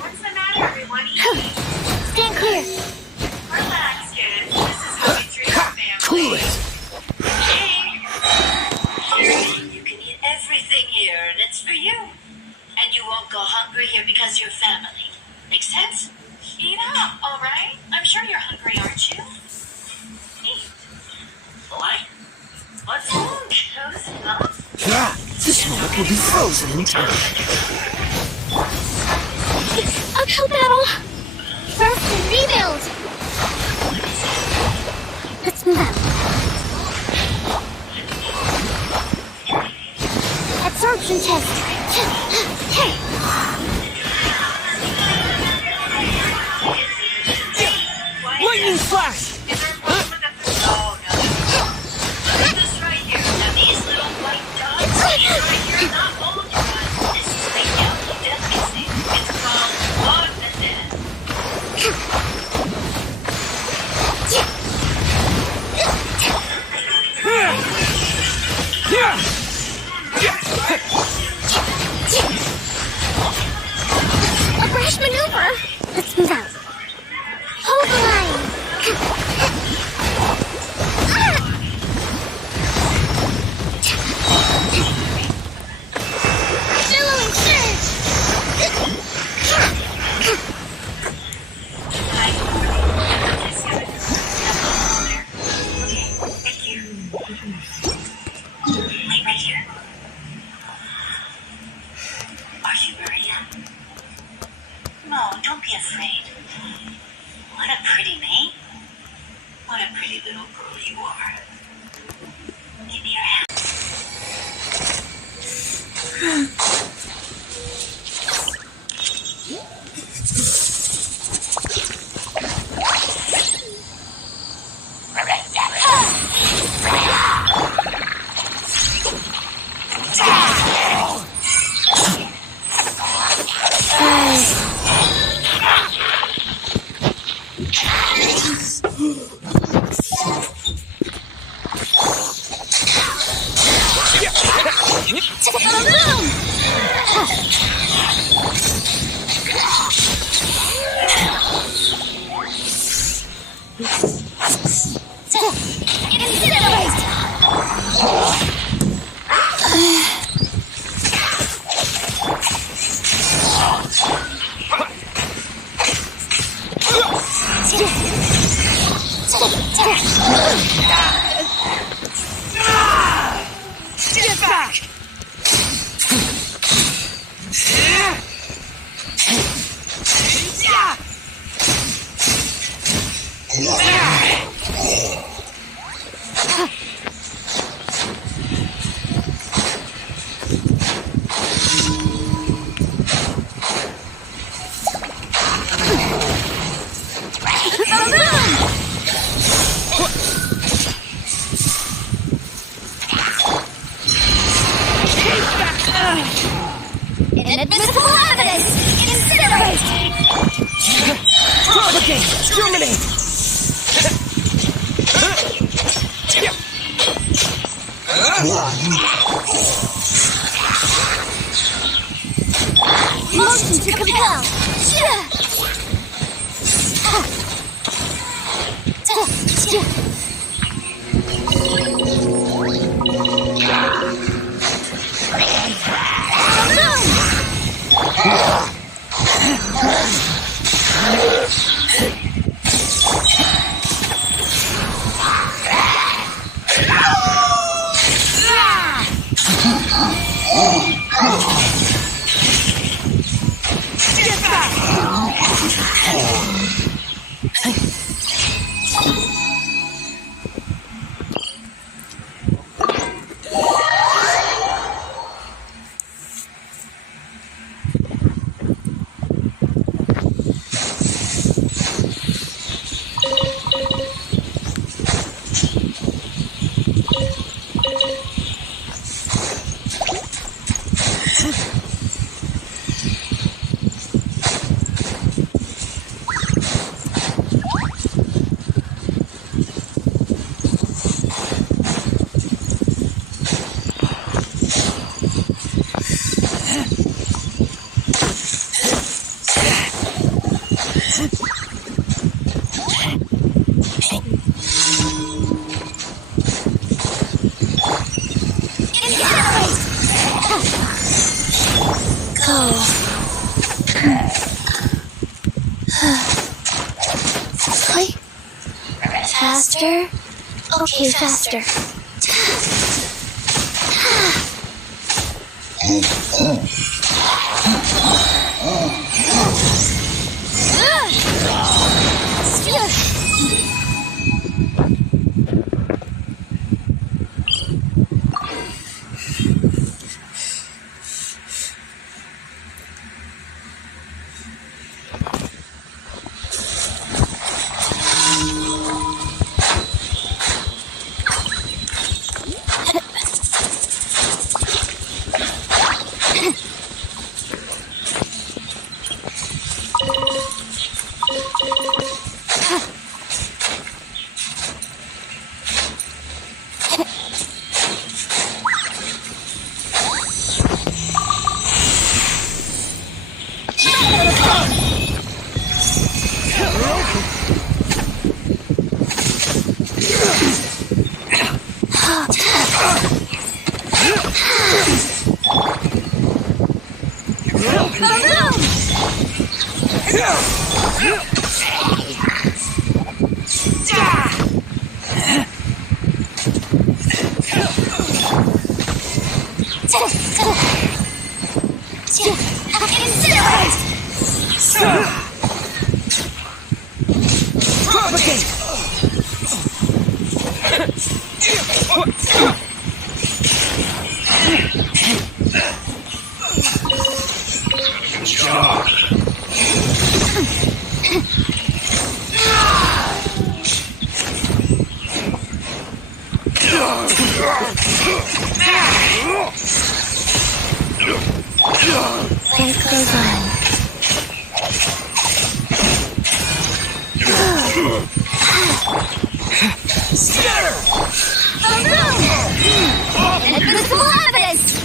What's the matter, everyone? Stand clear. Relax, kids. This is how we treat our family. Cool it. You can eat everything here, and it's for you. And you won't go hungry here because you're family. Make sense? Eat up, all right? I'm sure you're hungry, aren't you? Eat. What? What's wrong? Cozy up? This moment will be frozen in time. Uphill battle. First and rebuild. Let's move out. Absorption test. Lightning flash! Oh, no. Look at this right here. Now, these little white dots right here, not old ones. This is the yellow delicacy. It's called Ogden. A brash maneuver. Let's move out. Hold the line. Billowing surge. Thank you. Wait right here. Are you Maria? No, don't be afraid. What a pretty name. What a pretty little girl you are. Give me your hand. Get back! Inadmissible evidence! Incinerate! Propagate! Terminate! Motion to compel! go. Wait. Faster? Okay, faster. Life goes on. Invisible evidence!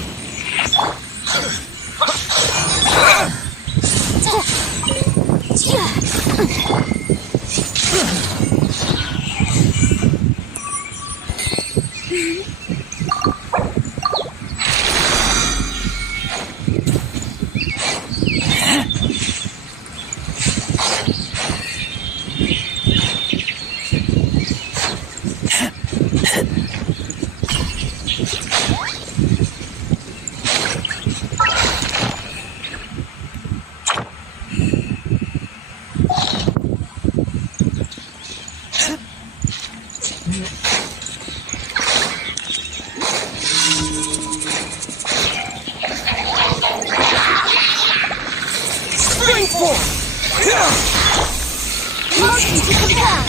Motion to compel!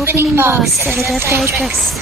Opening box of the Matrix.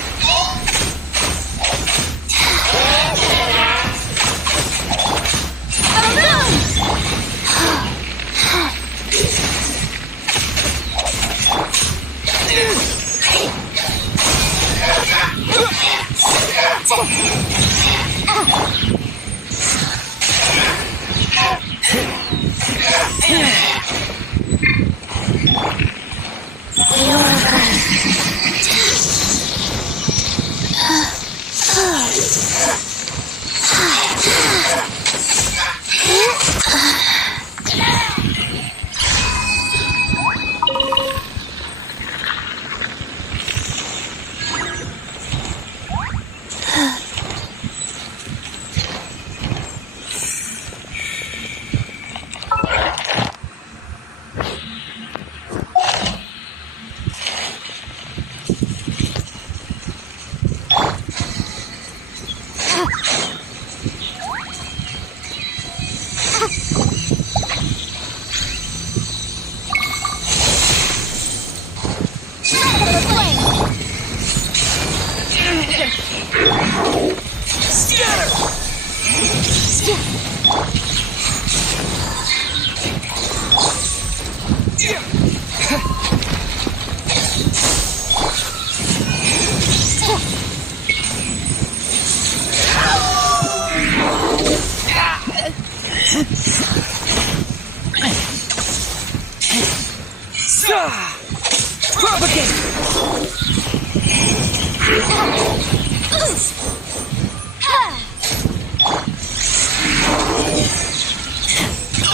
Propagate!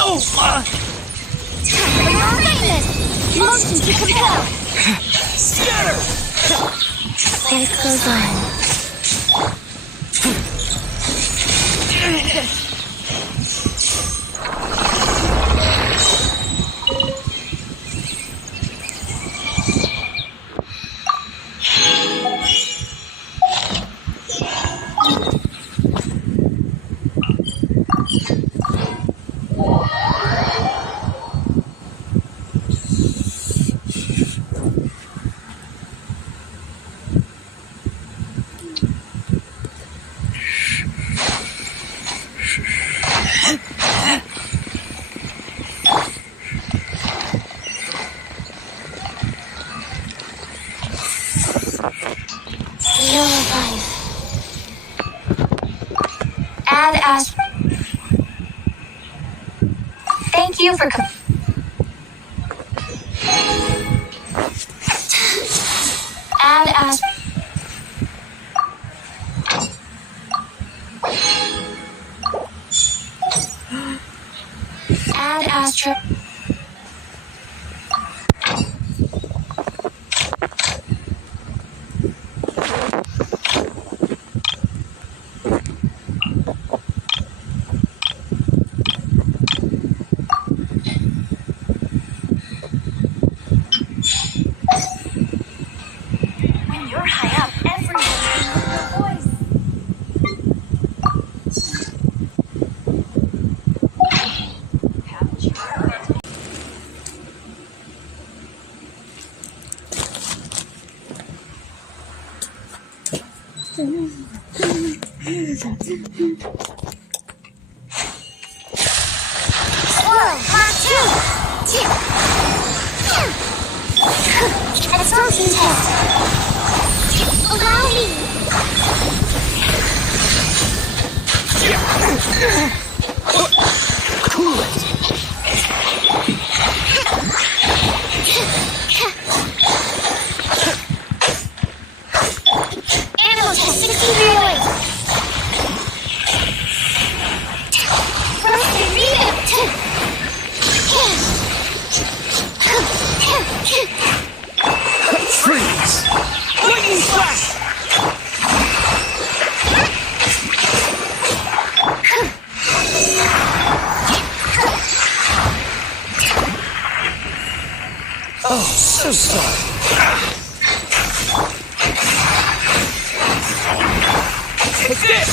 Oh, Motion to compel. scatter! Life goes on. You're alive. Add as. Thank you for. Add as. Add Astra. When you're high up, everyone can hear your voice. Haven't you heard it? Squirrel, Mark 2! Explosive test. Allow me. Cool it! Animal test 6308. First and reboot. Freeze! Lightning flash! Oh, so sorry. Take this!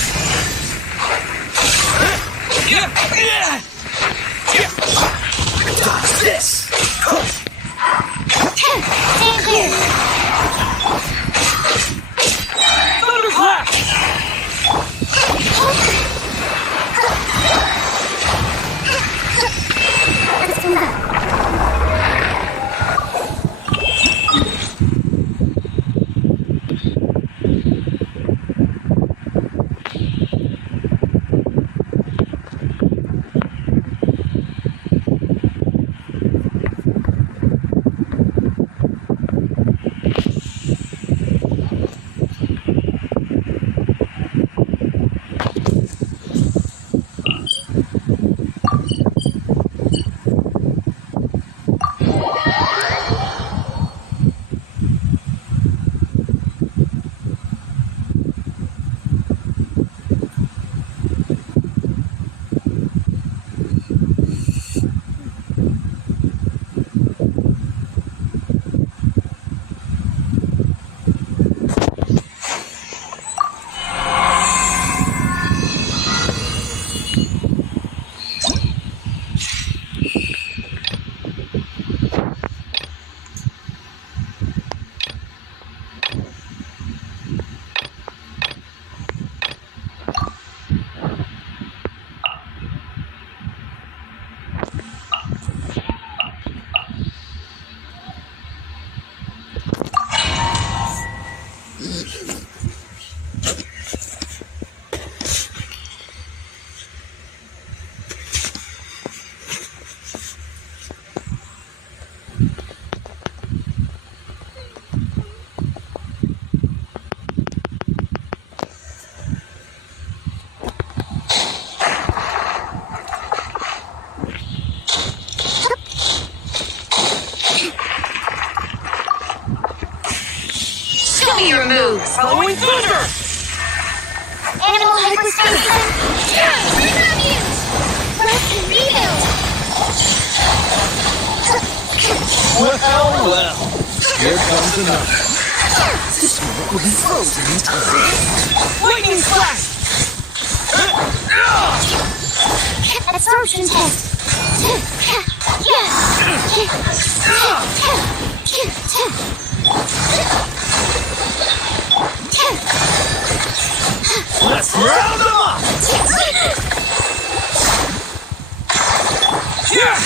Dodge this! Stand clear. Thunderclap! Let's move up. Following thunder! Animal hyperspace. Regrab you! Rest and rebuild. Well. Here comes another. This one will be frozen in time. Lightning flash! Absorption test. Let's round them up! Yeah!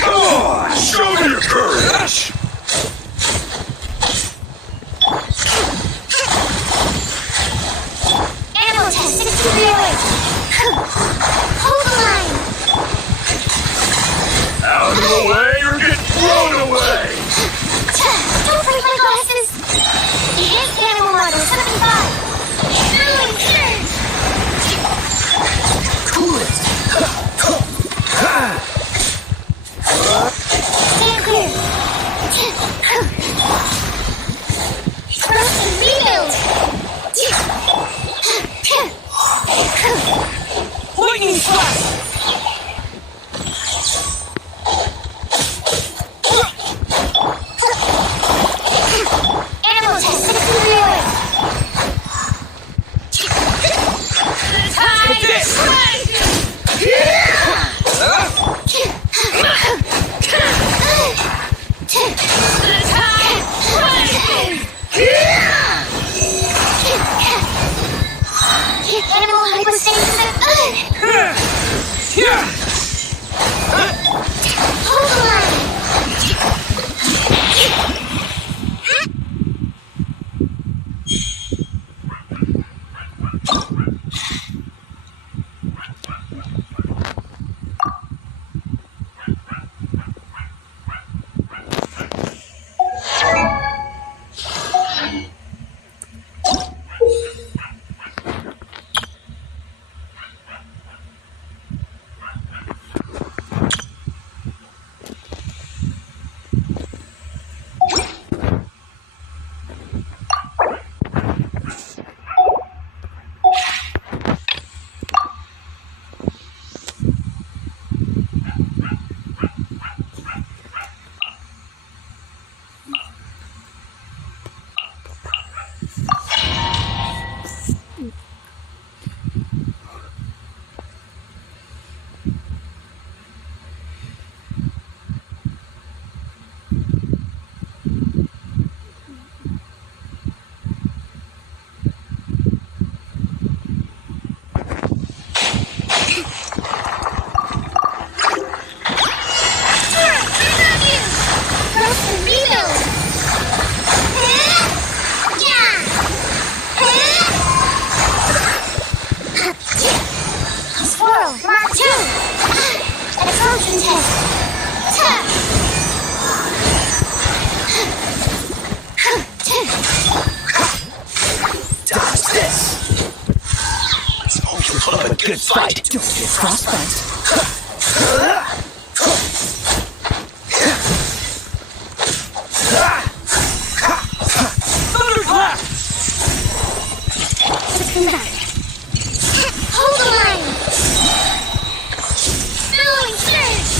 Come on! Show me your courage! Animal test 6308. Hold the line. Out of the way or get blown away! Don't break my glasses. Enhanced animal model 75. Moving turn. Cool it! Stand clear. Thrust and rebuild. Lightning flash! Animal test 6308. Take this! Animal hypostasis. Yeah! Hold the line. Good fight. Don't get frostbite. Thunderclap! Hold the line. Billowing surge.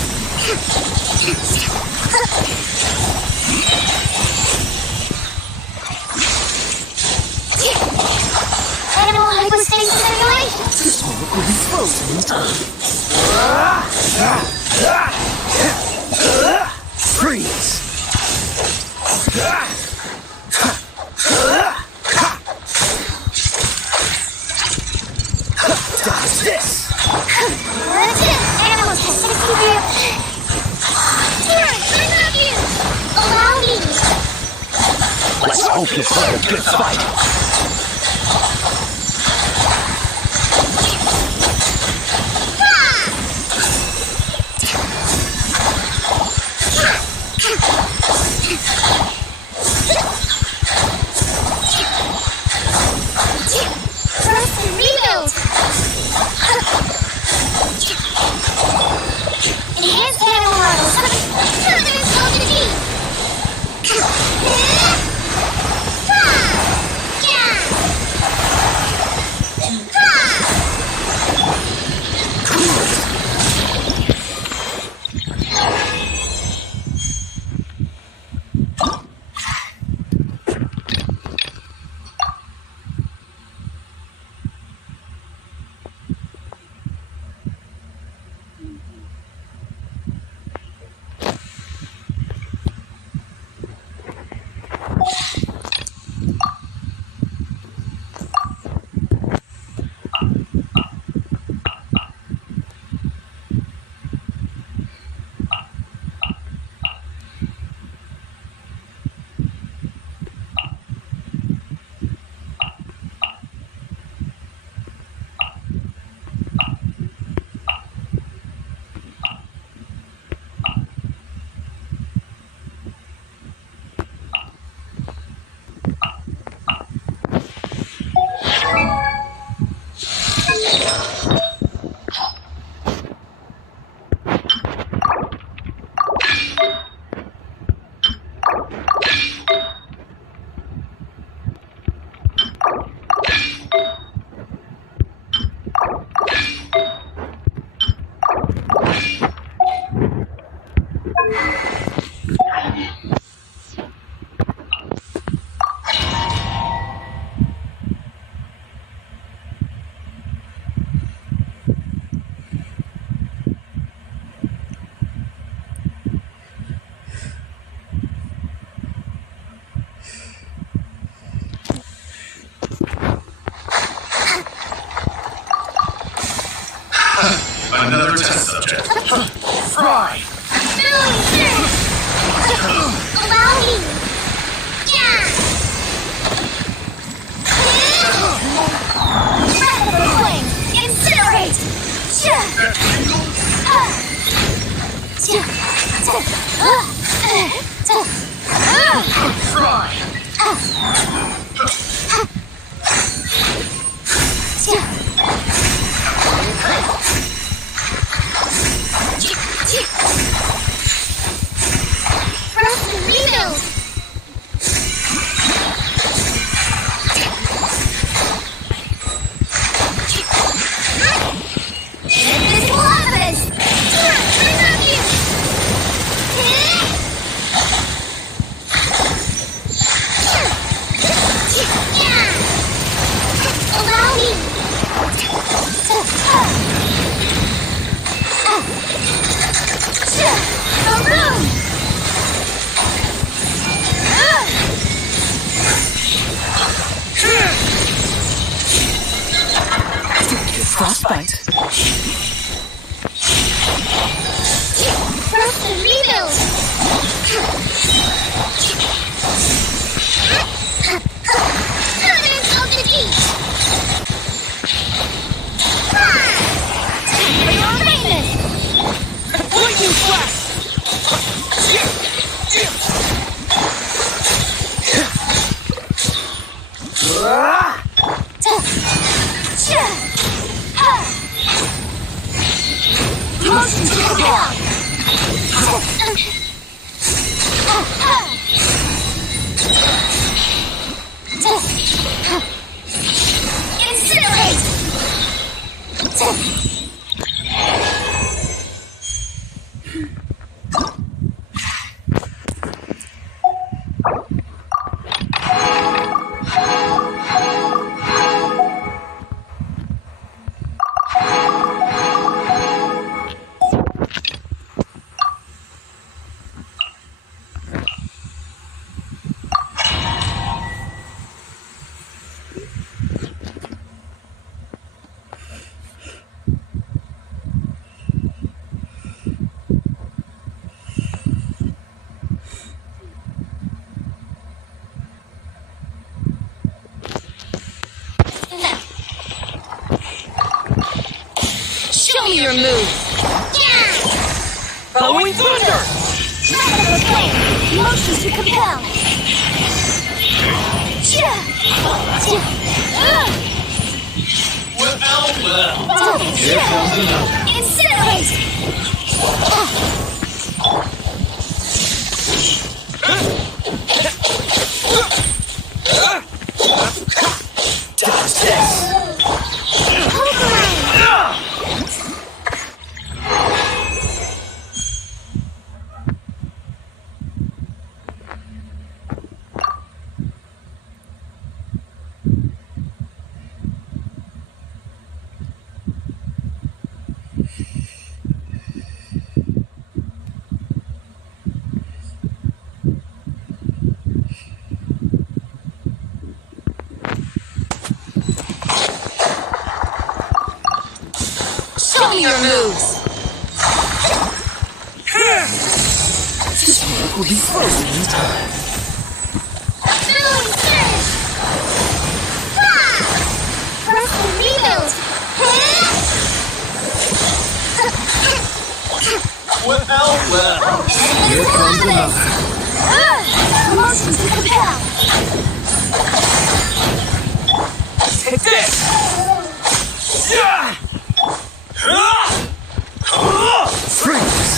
Animal hypostasis simulation. This moment will be frozen in time. Freeze! Dodge this! That's it. Animal test 63. Spirit, I love you. Allow me. Let's hope you put a good fight. Trust and rebuild. Enhanced animal model. Something is called to the team. Another test subject. Fry! Allow me! Yeah! Incredible flame! Incinerate! Fry! Thrust and rebuild! Invisible evidence! I love you! Allow me! Maroon! Frostbite! Thrust and rebuild! Evidence of defeat! Time for your maintenance! Lightning flash! Motion to the ground! Incinerate! Show me your move! Following thunder! Radical flame! Motion to compel! Here comes another. Incinerate! Dodge this! Show me your moves! This work will be frozen in time. Billy Fish! Thrust and rebuild! Here comes another. Motion to compel! Take this! Freeze!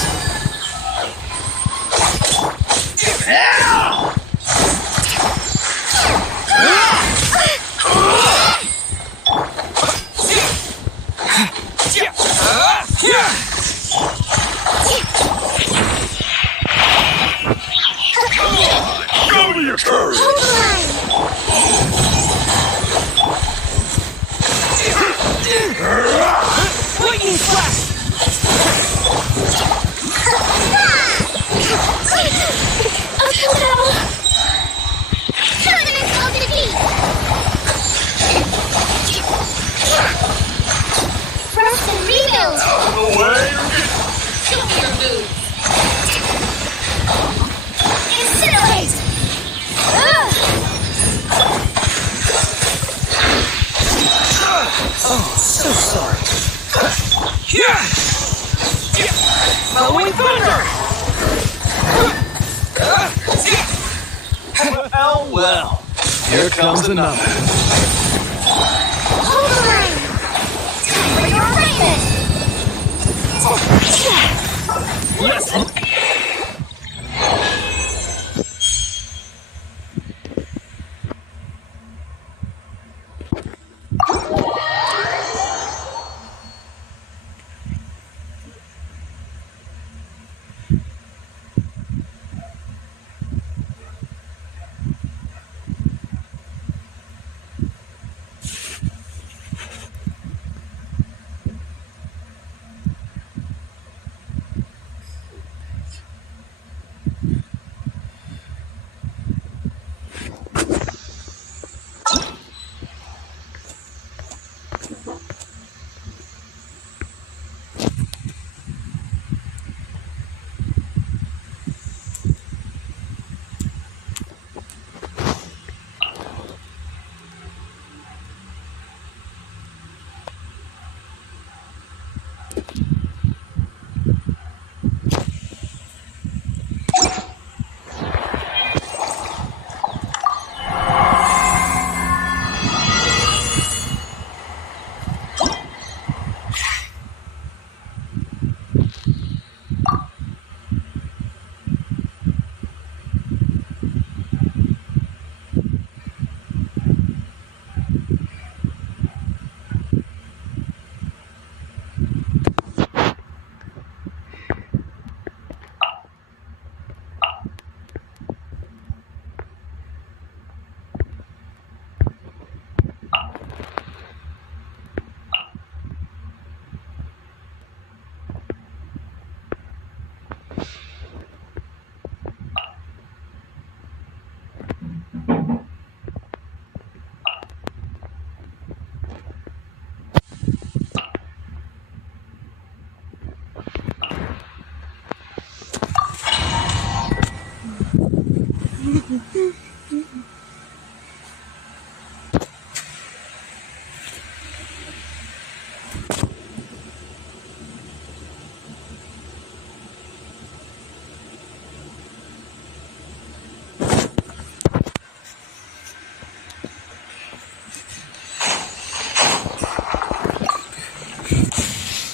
Flowing thunder! Oh well. Here comes another. Hold the line! Time for your awakening! Yes!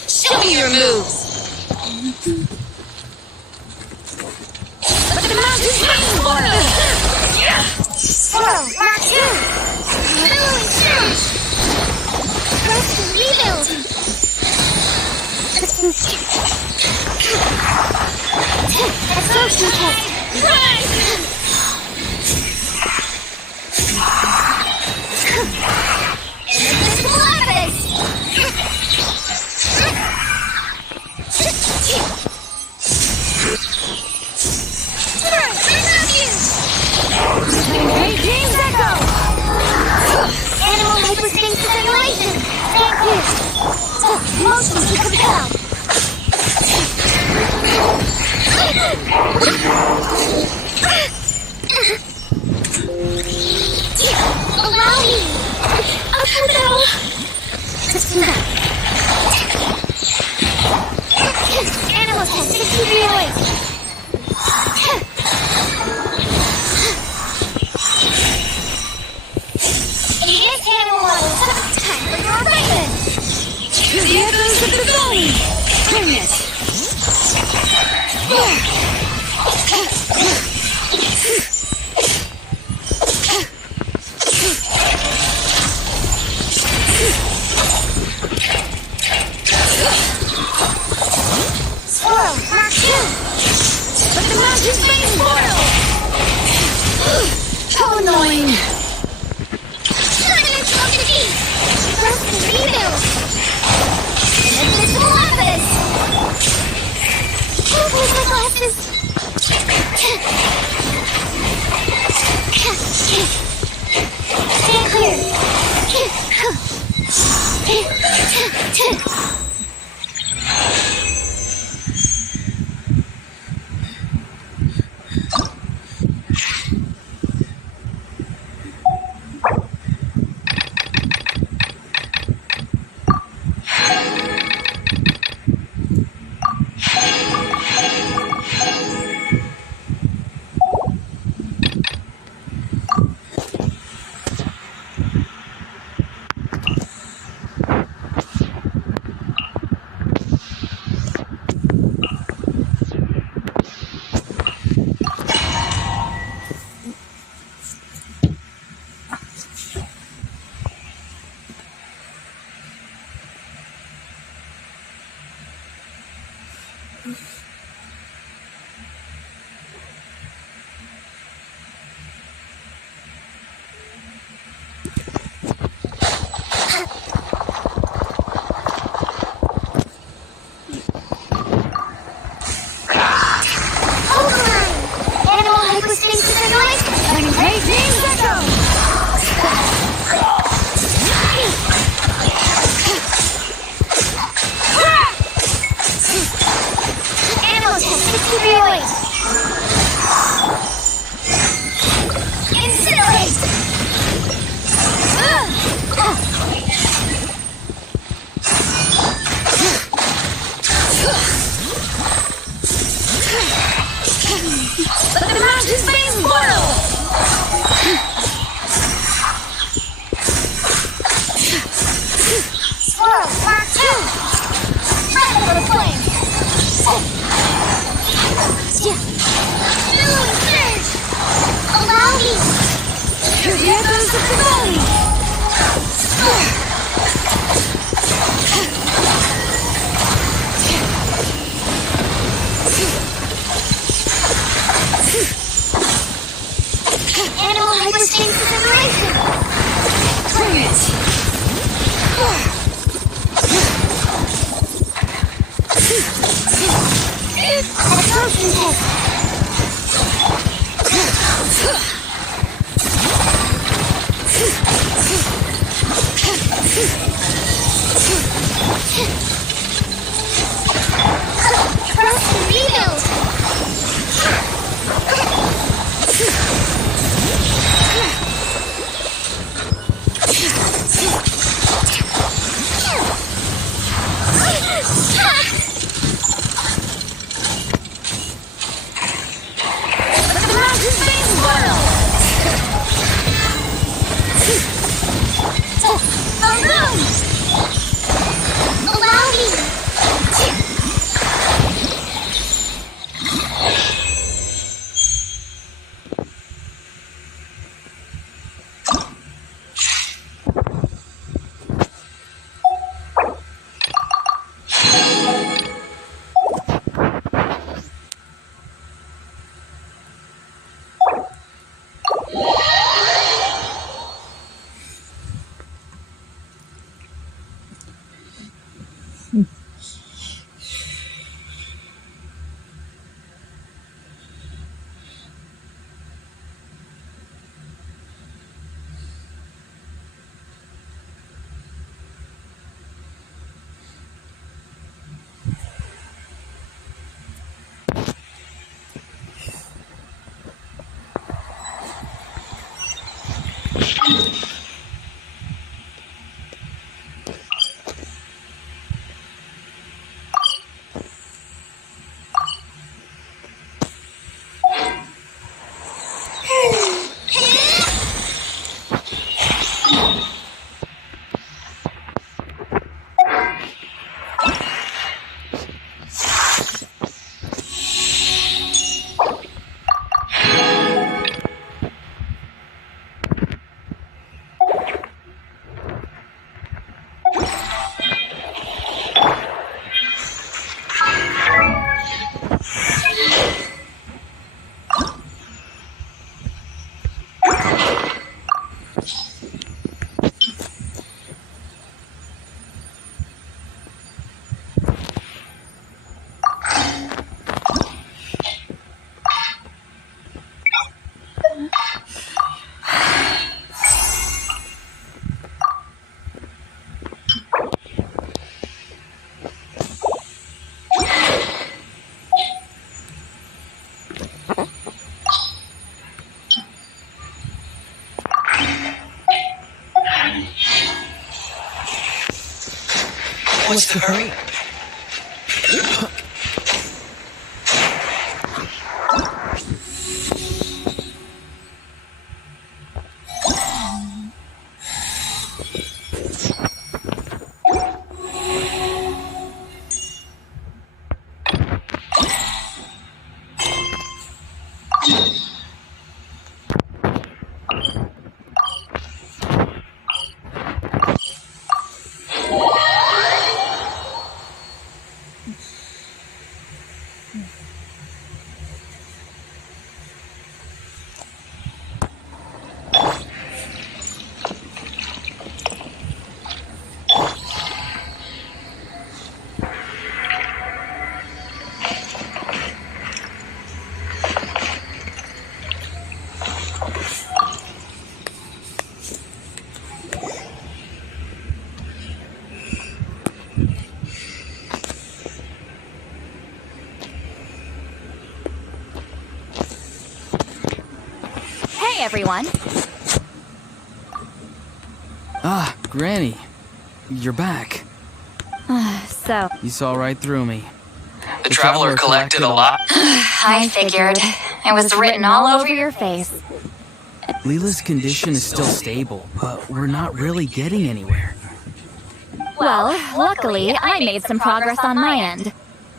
Show me your moves. Let the mountains rain for us. Swirl, rock two! Billowing surge! Rest and rebuild! Absorption test! Invisible abyss! Swirl, I love you! Great James Echo. Animal hyperspace simulation! Thank you! Motion to compel! Allow me! I'll compel! Animal test 6308! Enhanced animal levels, time for your awakening! To the echoes of the valley. Bring it. Swirl, Mark 2! Let the mountains rain boil. How annoying. Diamond from the deep! Rest and rebuild! Invisible abyss! Where's my glasses? Stand clear! Animal hypostasis and noise. Raging Echo! Animal test 6308. Incinerate! Let the mountains face boil! Swirl, Mark 2! Radical flame! Billowing surge! Allow me! Hear the echoes of the valley! Animal hypostasis and racing! Bring it! Absorption test! Trust and rebuild! Let the mountains face boil! Balloon! Allow me! What's the hurry? Hey, everyone. Ah, Granny. You're back. So, You saw right through me. The traveler collected a lot. I figured. It was written all over your face. Leela's condition is still stable, but we're not really getting anywhere. Well, luckily, I made some progress on my end.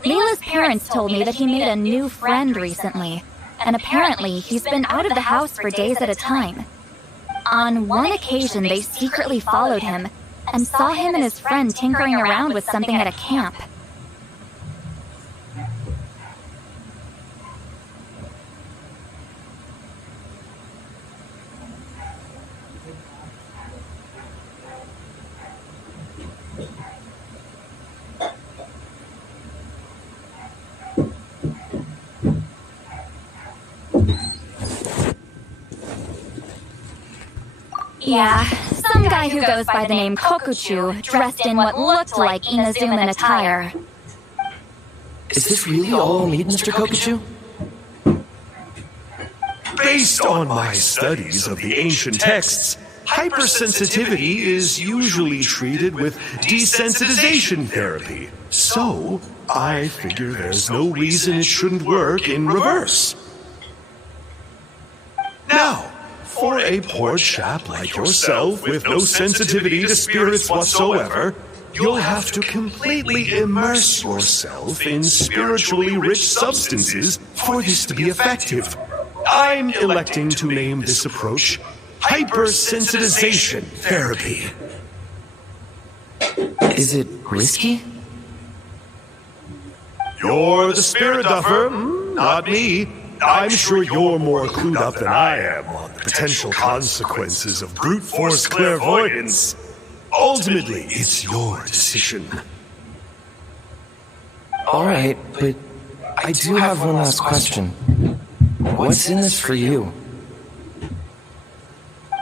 Leela's parents told me that he made a new friend recently, and apparently he's been out of the house for days at a time. On one occasion, they secretly followed him and saw him and his friend tinkering around with something at a camp. Yeah, some guy who goes by the name Kokuchu, dressed in what looked like Inazuman attire. Is this really all we need, Mr. Kokuchu? Based on my studies of the ancient texts, hypersensitivity is usually treated with desensitization therapy. So, I figure there's no reason it shouldn't work in reverse. Now, for a poor chap like yourself with no sensitivity to spirits whatsoever, you'll have to completely immerse yourself in spiritually rich substances for this to be effective. I'm electing to name this approach hypersensitization therapy. Is it risky? You're the spirit duffer, not me. I'm sure you're more clued up than I am on the potential consequences of brute force clairvoyance. Ultimately, it's your decision. Alright, but I do have one last question. What's in this for you?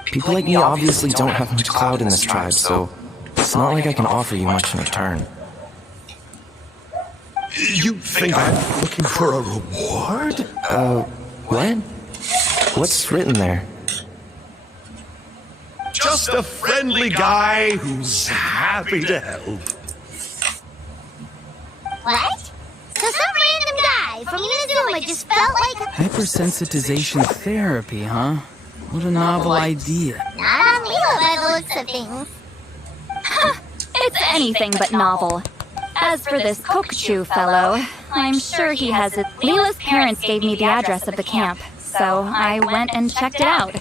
People like me obviously don't have much clout in this tribe, so it's not like I can offer you much in return. You think I'm looking for a reward? What? What's written there? Just a friendly guy who's happy to help. What? So some random guy from Inazuma just felt like Hypersensitization therapy, huh? What a novel idea. not on Leo by the looks of things. It's anything but novel. As for this Kokuchu fellow, I'm sure he has it. Leela's parents gave me the address of the camp, so I went and checked it out.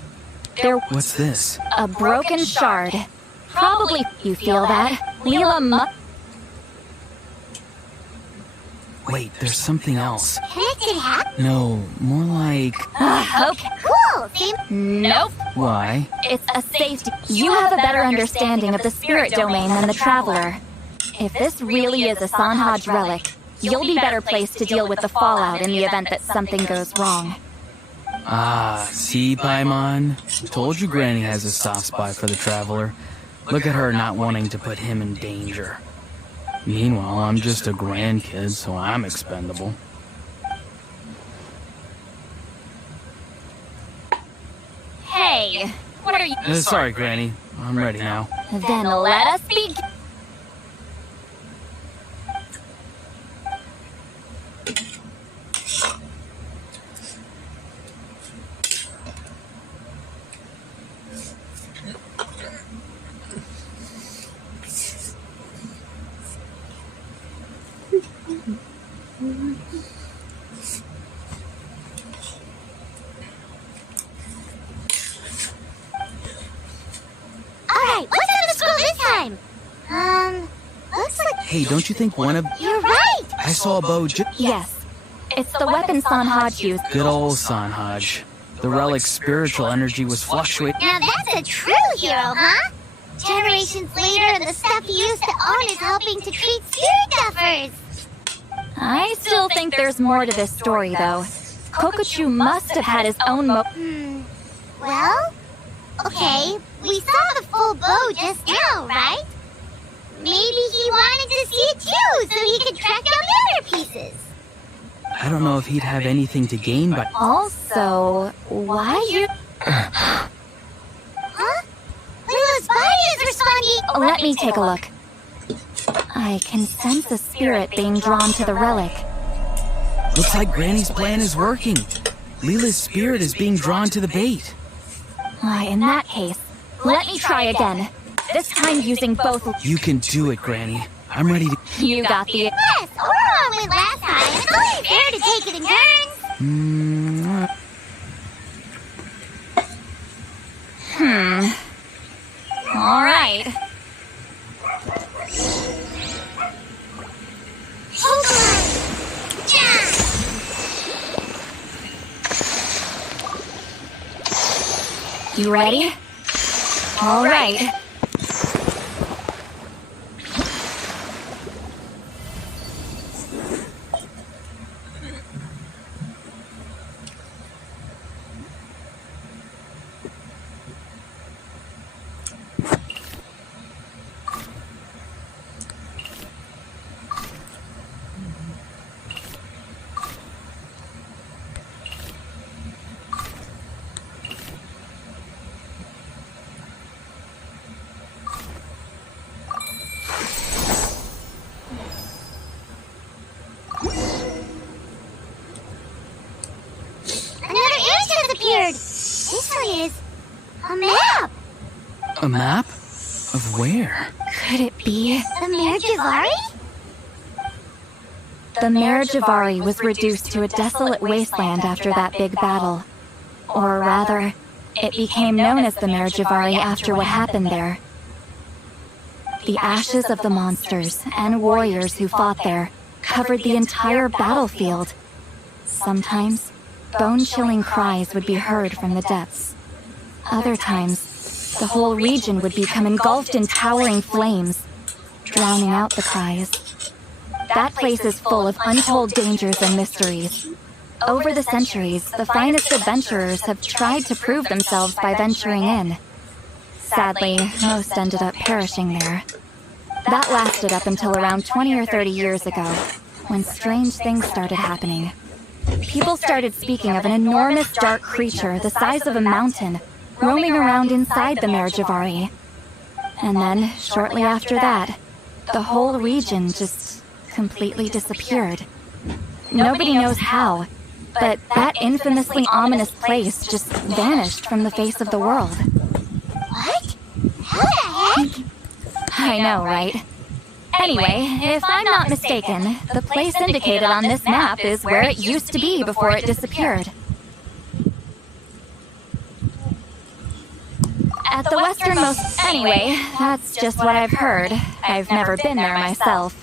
There was What's this? a broken shard. Probably you feel that. Leela Wait, there's something else. Connected hack? No, more like... okay. Cool. Same. Nope. Why? It's a safety. You have a better understanding of the spirit domain than the traveler. If this really is a Sanhaj relic, you'll be better placed to deal with the fallout in the event that something goes wrong. Ah, see, Paimon? Told you Granny has a soft spot for the traveler. Look at her not wanting to put him in danger. Meanwhile, I'm just a grandkid, so I'm expendable. Hey, what are you... Sorry, Granny. I'm ready now. Then let us begin. Alright, what's on the scroll this time? Looks like Hey, don't you think one of... you're right! I saw a bow Yes, it's the weapon Sanhaj used. Good old Sanhaj. The relic's spiritual energy was fluctuating. Now that's a true hero, huh? Generations later, the stuff he used to own is helping to treat spirit duffers. I still think there's more to this story, though. Kokuchu must have had his own Well, okay, we saw the full bow just now, right? Maybe he wanted to see it too, so he could track down the other pieces. I don't know if he'd have anything to gain by... Also, why you... Huh? Lila's body is responding! Let me take a look. I can sense a spirit being drawn to the relic. Looks like Granny's plan is working. Lila's spirit is being drawn to the bait. In that case, let me try again. This time using both. You can do it, Granny. I'm ready to... You got the... Yes, Aurora went last time. It's only fair to take it in turns. All right. Hold on. Yeah. You ready? All right. Another image has appeared. This one is a map. A map? Of where? Could it be? The Mare Javari? The Mare Javari was reduced to a desolate wasteland after that big battle. Or rather, it became known as the Mare Javari after what happened there. The ashes of the monsters and warriors who fought there covered the entire battlefield. Sometimes, bone-chilling cries would be heard from the depths. Other times, the whole region would become engulfed in towering flames, drowning out the cries. That place is full of untold dangers and mysteries. Over the centuries, the finest adventurers have tried to prove themselves by venturing in. Sadly, most ended up perishing there. That lasted up until around 20 or 30 years ago, when strange things started happening. People started speaking of an enormous dark creature the size of a mountain, roaming around inside the Mare Javari. And then, shortly after that, the whole region just completely disappeared. Nobody knows how, but that infamously ominous place just vanished from the face of the world. What? How the heck? I know, right? Anyway, if I'm not mistaken, the place indicated on this map is where it used to be before it disappeared. At the westernmost... Anyway, that's just what I've heard. I've never been there myself.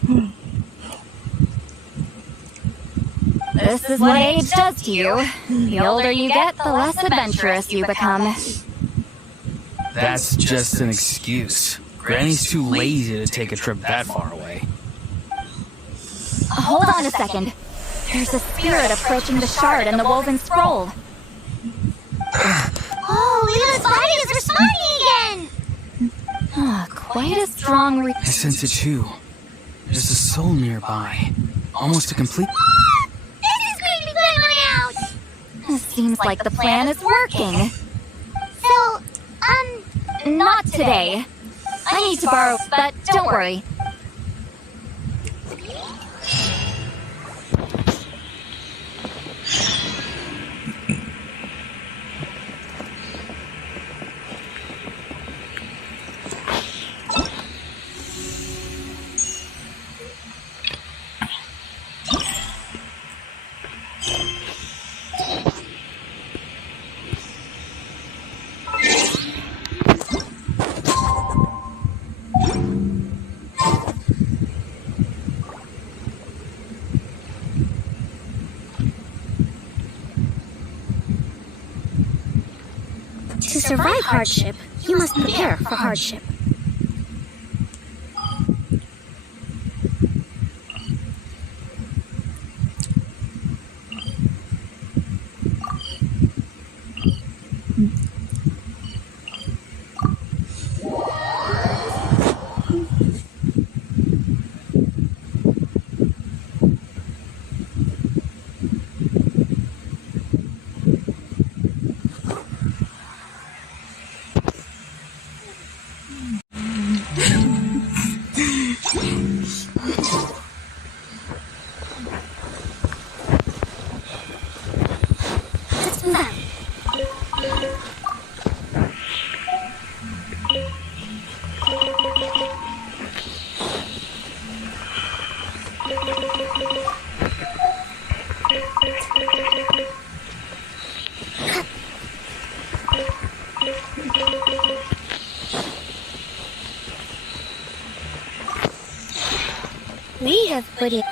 This is what age does to you. The older you get, the less adventurous you become. That's just an excuse. Granny's too lazy to take a trip that far away. Hold on a second. There's a spirit approaching the shard and the woven scroll. Oh, Lila's body is responding again! Quite a strong I sense it too. There's a soul nearby. Almost a complete... This is going to be fun one out! Seems like the plan is working. So, Not today. I need to borrow, but don't worry. To survive hardship, you must prepare for hardship. What do you...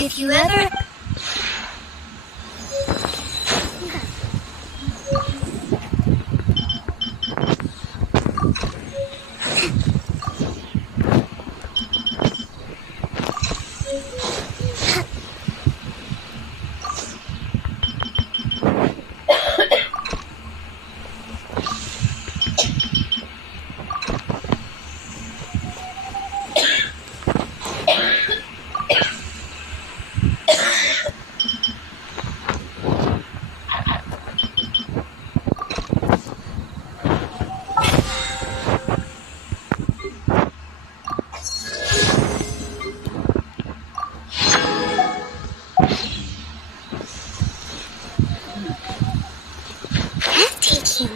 If you ever... Teaching.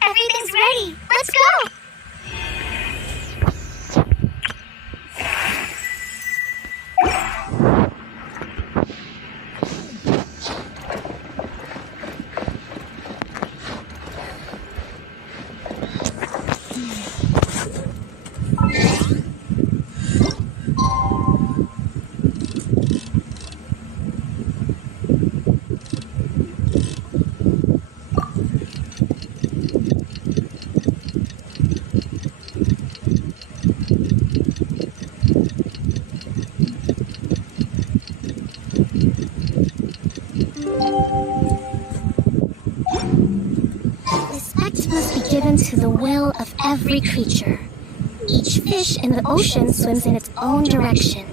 Everything's ready. Let's go. Respect must be given to the will of every creature. Each fish in the ocean swims in its own direction.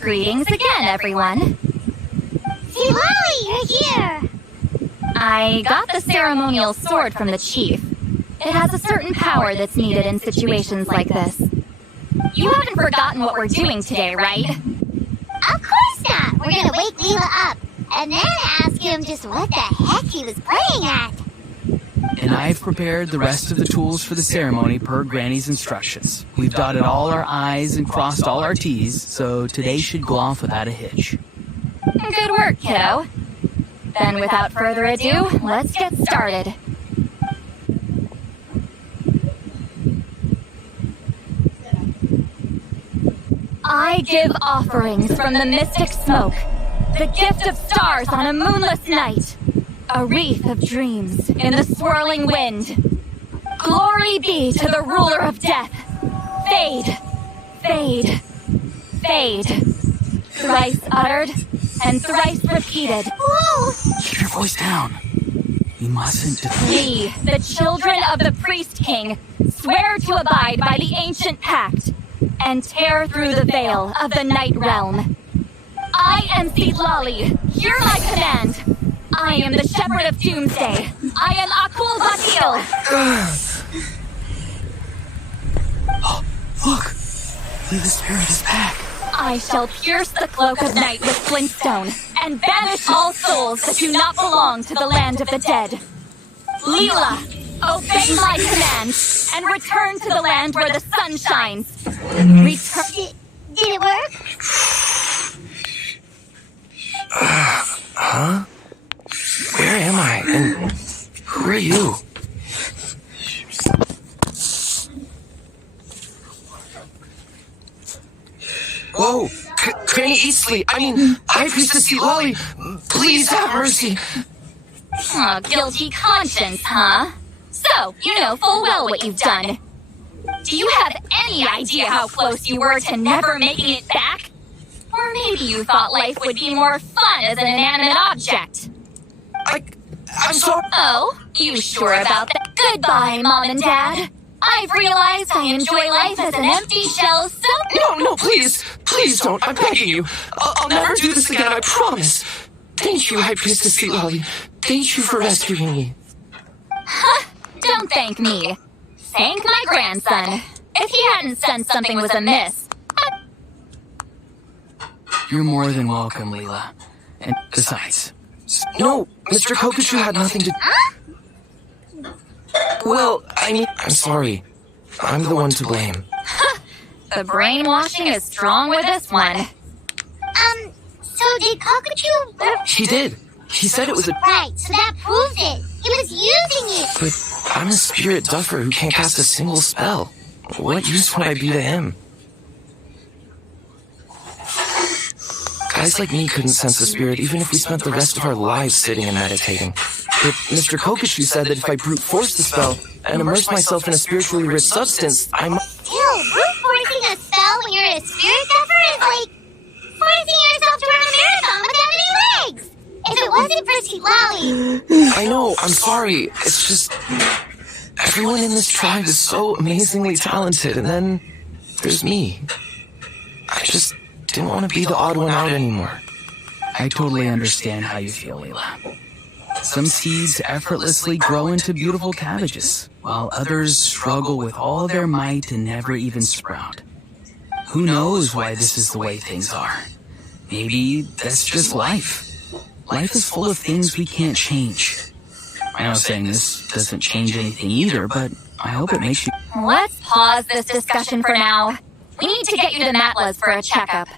Greetings again, everyone. Hey, Lolly, you're here. I got the ceremonial sword from the chief. It has a certain power that's needed in situations like this. You haven't forgotten what we're doing today, right? Of course not. We're gonna wake Leela up and then ask him just what the heck he was playing at. And I've prepared the rest of the tools for the ceremony per Granny's instructions. We've dotted all our I's and crossed all our T's, so today should go off without a hitch. Good work, kiddo. Then without further ado, let's get started. I give offerings from the mystic smoke, the gift of stars on a moonless night, a wreath of dreams in the swirling wind. Glory be to the ruler of death. Fade, fade, fade. Thrice uttered and thrice repeated. Whoa! Keep your voice down. We mustn't We, the children of the Priest King, swear to abide by the ancient pact and tear through the veil of the Night Realm. I am Seedlolly. Hear my command. I am the Shepherd of Doomsday. I am Akul Batil. Look! The spirit is back. I shall pierce the cloak of night with flintstone and banish all souls that do not belong to the land of the dead. Leela, obey my command and return to the land where the sun shines. Return. Did it work? Huh? Where am I? And who are you? Whoa! Granny Eastley! High Priestess Lolly! Please have mercy! Oh, guilty conscience, huh? So, you know full well what you've done. Do you have any idea how close you were to never making it back? Or maybe you thought life would be more fun as an inanimate object. I'm sorry. Oh, you sure about that? Goodbye, Mom and Dad. I've realized I enjoy life as an empty shell so... No, please don't. I'm begging you. I'll never do this again, I promise. Thank you, High Priestess Lolly. Thank you for rescuing me. Don't thank me. Thank my grandson. If he hadn't sensed something was amiss. You're more than welcome, Leela. And besides... No, Mr. Kokoshu had nothing to... Well, I'm sorry. I'm the one to blame. The brainwashing is strong with this one. So did Cockatoo... He did. He said it was a... Right, so that proves it. He was using it. But I'm a spirit duffer who can't cast a single spell. What use would I be to him? Guys like me couldn't sense the spirit even if we spent the rest of our lives sitting and meditating. But Mr. Kokoshu said that if I brute force the spell and immerse myself in a spiritually rich substance, I'm... Still, brute forcing a spell when you're a spirit duffer is like forcing yourself to run a marathon without any legs. If it wasn't for Lolly. I know, I'm sorry. It's just... Everyone in this tribe is so amazingly talented, and then there's me. I just didn't want to be the odd one out anymore. I totally understand how you feel, Leela. Some seeds effortlessly grow into beautiful cabbages, while others struggle with all their might and never even sprout. Who knows why this is the way things are? Maybe that's just life. Life is full of things we can't change. I know saying this doesn't change anything either, but I hope it makes you... Let's pause this discussion for now. We need to get you to Matla's for a checkup.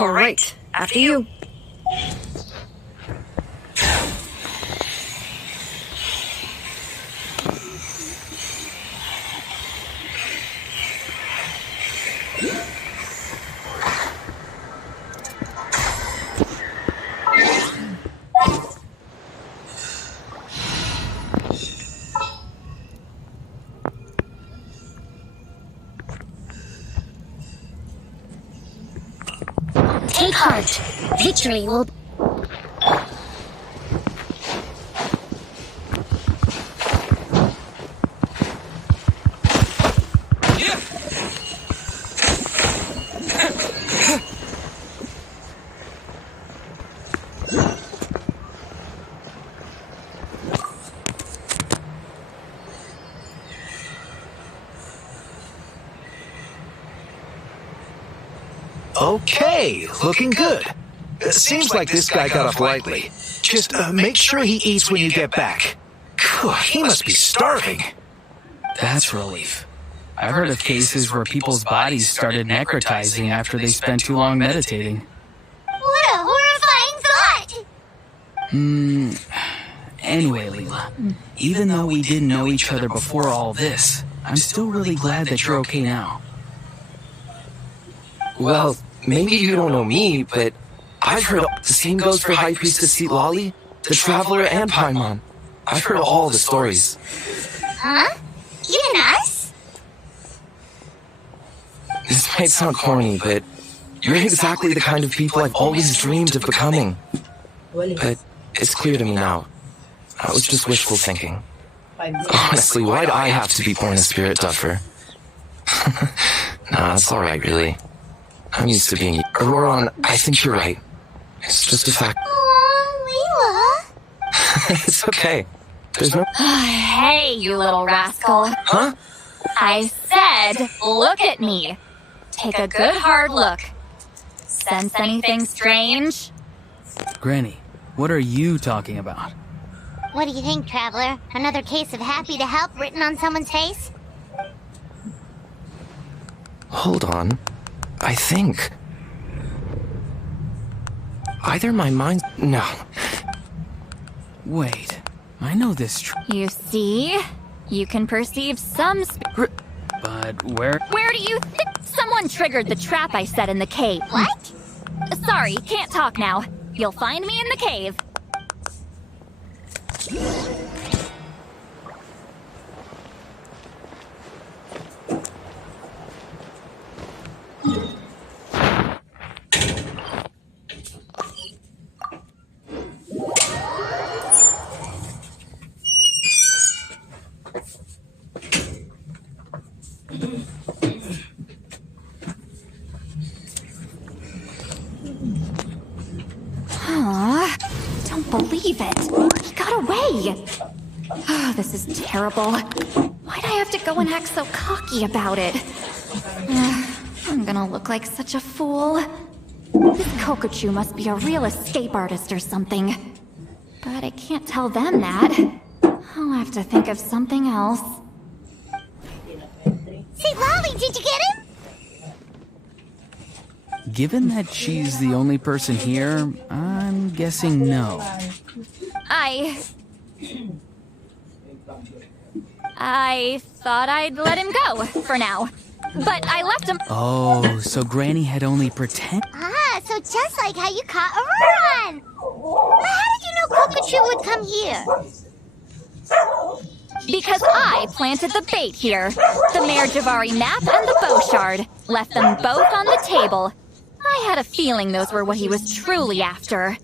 All right, after you. victory will... Okay, looking good. Seems like this guy got off lightly. Just make sure he eats when you get back. He must be starving. That's relief. I've heard of cases where people's bodies started necrotizing after they spent too long meditating. What a horrifying thought! Anyway, Leela, even though we didn't know each other before all this, I'm still really glad that you're okay now. Well, maybe you don't know me, but I've heard the same goes for High Priestess Seat Lolly, the Traveler, and Paimon. I've heard all the stories. Huh? Even us? This might sound corny, but you're exactly the kind of people I've always dreamed of becoming. But it's clear to me now. That was just wishful thinking. Honestly, why'd I have to be born a spirit duffer? Nah, it's alright, really. I'm used to being... Auroron, I think you're right. It's just a fact. Aw, Leela. It's okay. There's no... Hey, you little rascal. Huh? I said, look at me. Take a good hard look. Sense anything strange? Granny, what are you talking about? What do you think, Traveler? Another case of happy to help written on someone's face? Hold on. I think... Either my mind... No. Wait, I know this You see? You can perceive some but where... Where do you think someone triggered the trap I set in the cave? What? Sorry, can't talk now. You'll find me in the cave. Don't believe it. He got away. Oh, this is terrible. Why'd I have to go and act so cocky about it? I'm gonna look like such a fool. This Kokochu must be a real escape artist or something. But I can't tell them that. I'll have to think of something else. Say, Lolly, did you get him? Given that she's the only person here, I'm guessing no. I thought I'd let him go for now. But I left him. Oh, so Granny had only pretend... Ah, so just like how you caught Auroron! But how did you know Kokochu would come here? Because I planted the bait here. The Mayor Javari map and the bow shard. Left them both on the table. I had a feeling those were what he was truly after.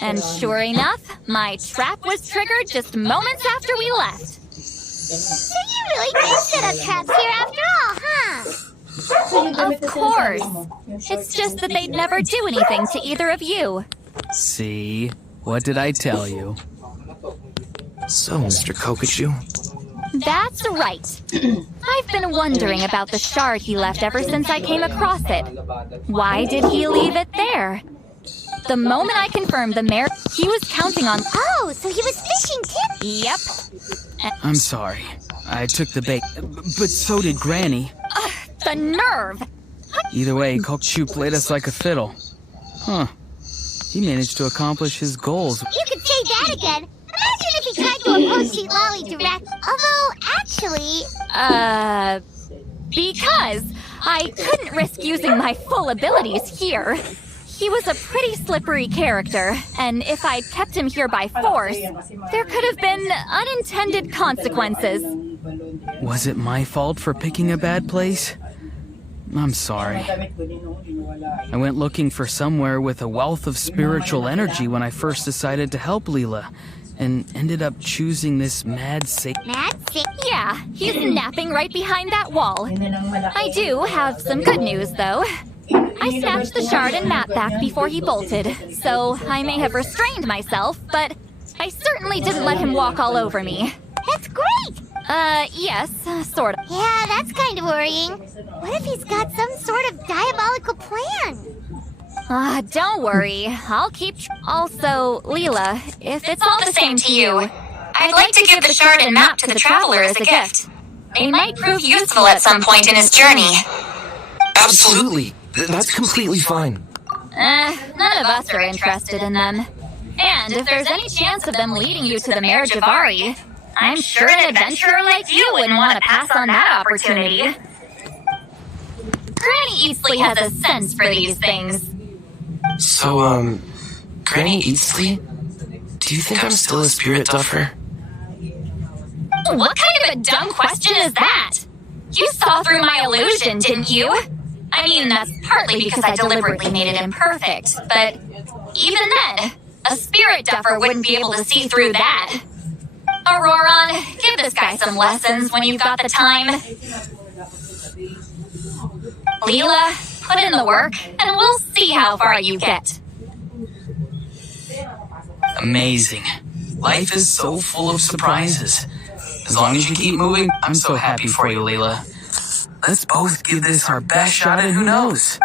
And sure enough, my trap was triggered just moments after we left. So you really did set up traps here after all, huh? Of course. It's just that they'd never do anything to either of you. See? What did I tell you? So, Mr. Kokochu... That's right. I've been wondering about the shard he left ever since I came across it. Why did he leave it there? The moment I confirmed the mayor, he was counting on... Oh, so he was fishing too? Yep. I'm sorry. I took the bait, but so did Granny. The nerve! Either way, Kokochu played us like a fiddle. Huh. He managed to accomplish his goals. You could say that again. Imagine if he tried to approach Seat Lolly direct. Although, actually... Because I couldn't risk using my full abilities here. He was a pretty slippery character, and if I'd kept him here by force, there could have been unintended consequences. Was it my fault for picking a bad place? I'm sorry. I went looking for somewhere with a wealth of spiritual energy when I first decided to help Leela, and ended up choosing this mad Satan. Yeah, he's napping right behind that wall. I do have some good news, though. I snatched the shard and map back before he bolted, so I may have restrained myself, but I certainly didn't let him walk all over me. That's great! Yes, sort of. Yeah, that's kind of worrying. What if he's got some sort of diabolical plan? Don't worry. I'll keep... Also, Leela, if it's all the same to you, I'd like to give the shard and map to the traveler as a gift. They might prove useful at some point in his journey. Absolutely. That's completely fine. None of us are interested in them. And if there's any chance of them leading you to the marriage of Ari, I'm sure an adventurer like you wouldn't want to pass on that opportunity. Granny Eastley has a sense for these things. So, Granny Eastley? Do you think I'm still a spirit duffer? What kind of a dumb question is that? You saw through my illusion, didn't you? I mean, that's partly because I deliberately made it imperfect, but even then, a spirit duffer wouldn't be able to see through that. Auroron, give this guy some lessons when you've got the time. Leela, put in the work, and we'll see how far you get. Amazing. Life is so full of surprises. As long as you keep moving, I'm so happy for you, Leela. Let's both give this our best shot and who knows?